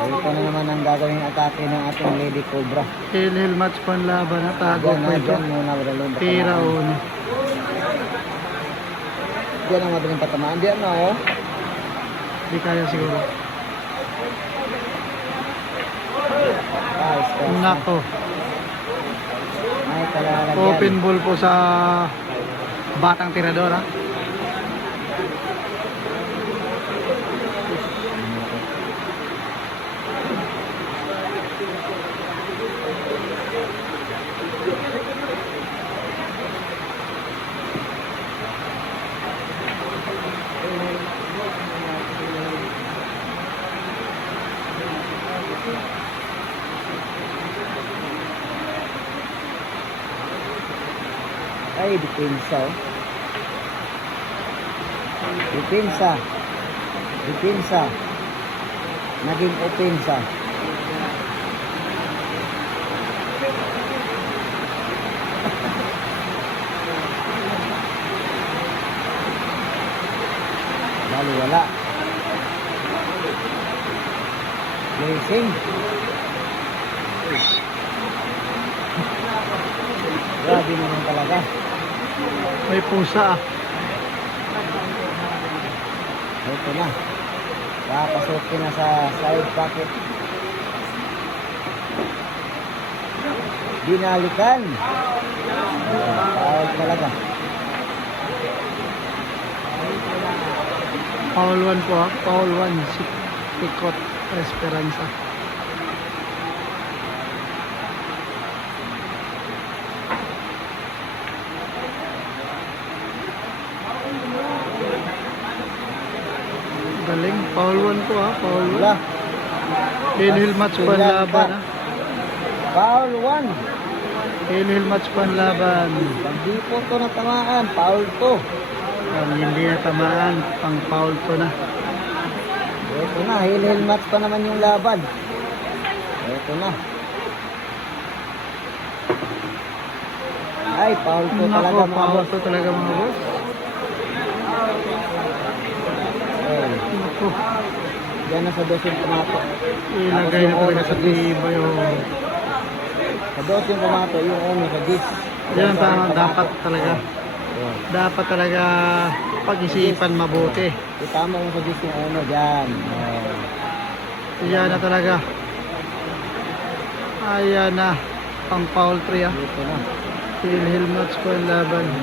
Ito na naman ang gagawing atake ng ating Lady Cobra. Hill match panlaban na tago Diyan pa na, ito. diyan muna. Walang Tira patamaan. uno. Diyan ang madaling patamaan. Diyan na, oh. Di kaya siguro. Ah, stress na. Nako. Ay, talalagyan. Open ball po sa batang tirador ha. Ay, depensa, oh. Depensa. Depensa. Naging opensa. Lalo wala. Blessing. Grabe naman talaga. May pusa ah. Ito na. Papasukin na sa side pocket. Binalikan. Foul talaga. Foul 1 po ha. Foul 1. Sikot Esperanza. Galing. Foul 1 po ha. Foul 1. Wala. Hill match panlaban ha. Foul 1. Hill match panlaban. Pag di po ito natamaan, foul to. Ang hindi na tamaan. Pang foul to na. Ito na, hil-hil match pa naman yung laban. Ito na. Ay, foul to talaga Nako, mga foul boss. to talaga mga boss. Ay, Nako. yan na sa 12 yung pumato. Ilagay na talaga sa tibay o. Sa 12 yung pumato, yung uno sa 10. Yan ang tama, dapat talaga. Yan. Dapat talaga pag-isipan mabuti. Itama mo sa 10 yung uno dyan. Yan na talaga. Ayan na. Pang foul 3 ah. Ito na. Hill match po ang laban. Ito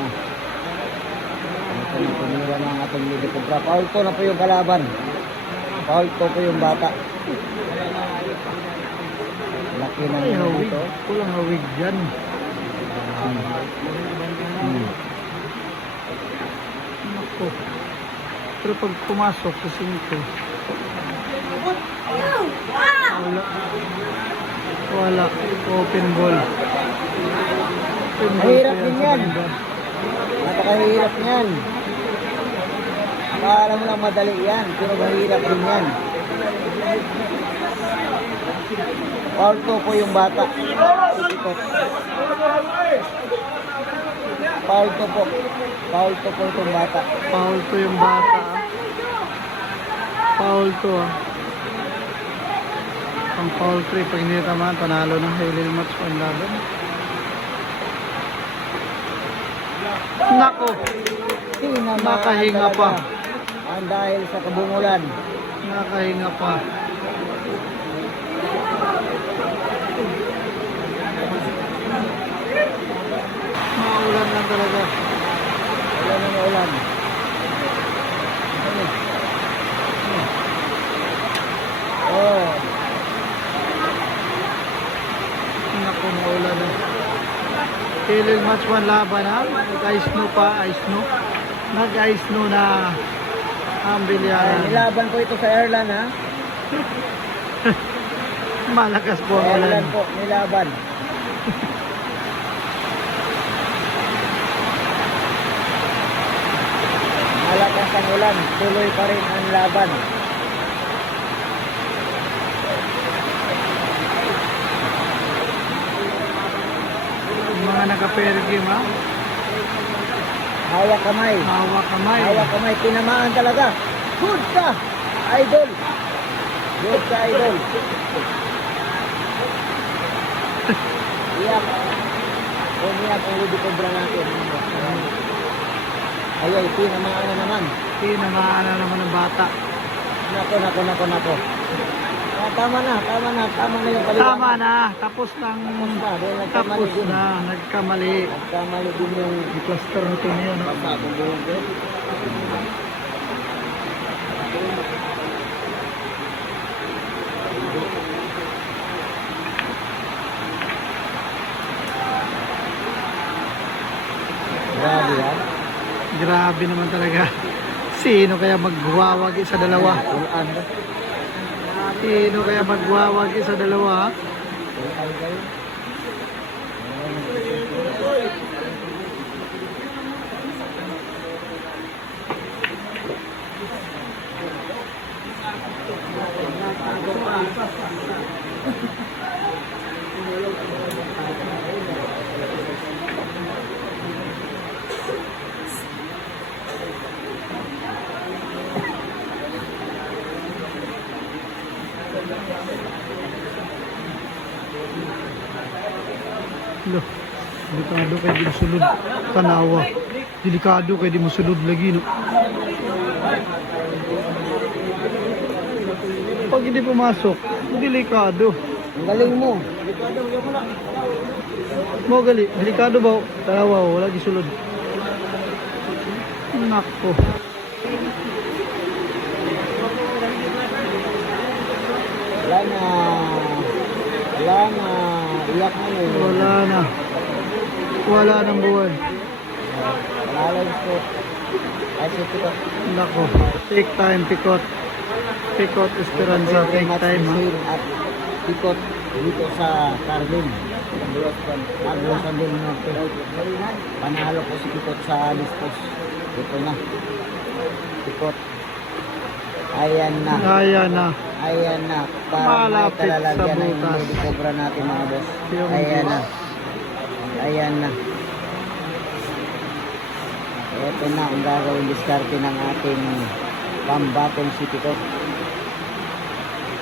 na tumira na ang ating Lady Cobra. Foul to na po yung kalaban. Foul to po yung bata. Laki na Ay, nyo hawig. dito. Kulang hawig dyan. Nako. Pero pag pumasok sa 5. Wala. Wala. Open ball. Open ball Mahirap po din sa yan. banda. Napakahirap niyan. Akala mo lang madali yan, pero mahirap din yan. Foul to po yung bata. Ikot. Foul to po. Foul to po itong bata. Foul to yung bata. Ah. Foul to ah. Ang foul 3 pag hindi tamaan, panalo ng Hill match pa ang laban. Nako, Nakahinga pa. Ang dahil sa kabungulan. nakahinga pa. Maulan lang talaga. Wala na ulan. Oh, Nako, maulan na. Hill match pa ang laban ha. Nag-ice snow pa, ice snow. Nag-ice snow na ang ay, bilyaran. nilaban ko ito sa Ireland ha. Malakas po ang ulan. Ireland po, nilaban. Malakas ang ulan, tuloy pa rin ang laban. Yung mga naka-fair game ha. Hawak kamay. Hawak kamay. Hawak kamay, tinamaan talaga. Good ka, idol. Good ka, idol. Iyak. Umiyak ang Rudy Cobra natin. Ay, tinamaan na naman. Tinamaan na naman ng bata. Nako. Ah, tama na yung paliwanag. Tama na, tapos nang Dahil tapos na, nagkamali. Nagkamali din yung I-cluster nito niya, no? pasabong buhong ko. Grabe yan. Grabe naman talaga. Sino kaya magwawagi sa dalawa? Tulaan ba? Sino kaya magwawagi sa dalawa? Tulaan kayo. Lo, delikado kay di musulod. Tanawa. Delikado kay di musulod lagi, no? Pag hindi pumasok, delikado. Ang galing mo. Mo gali, delikado ba? Tanawa, wala gisulod. Nako. Wala na. Iyak mo na yun. Wala na. Wala nang buwan. Pangalan ko. Ay, sige ko. Nako. Take time, Pikot. Pikot Esperanza, take time, ha? At ikot dito sa Carlin. Aglosan din Norte. Panalo ko si Pikot sa Listos. Ito na. Pikot. Ayan na. Ayan na. Ayan na. Para may Malapit sa kalalagyan na yung butas. Rudy Cobra natin mga boss. Yung Ayan boss. na. Ayan na. Ito na ang gagawin diskarte ng ating pambatong si Pikot.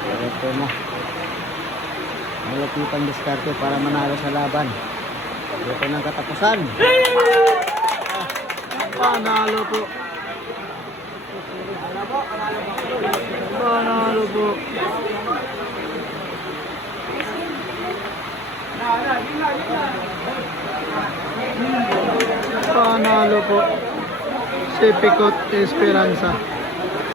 Ito na. Malapitang diskarte para manalo sa laban. Ito na ang katapusan. Panalo po. Panalo po. Panalo po. Si Pikot Esperanza.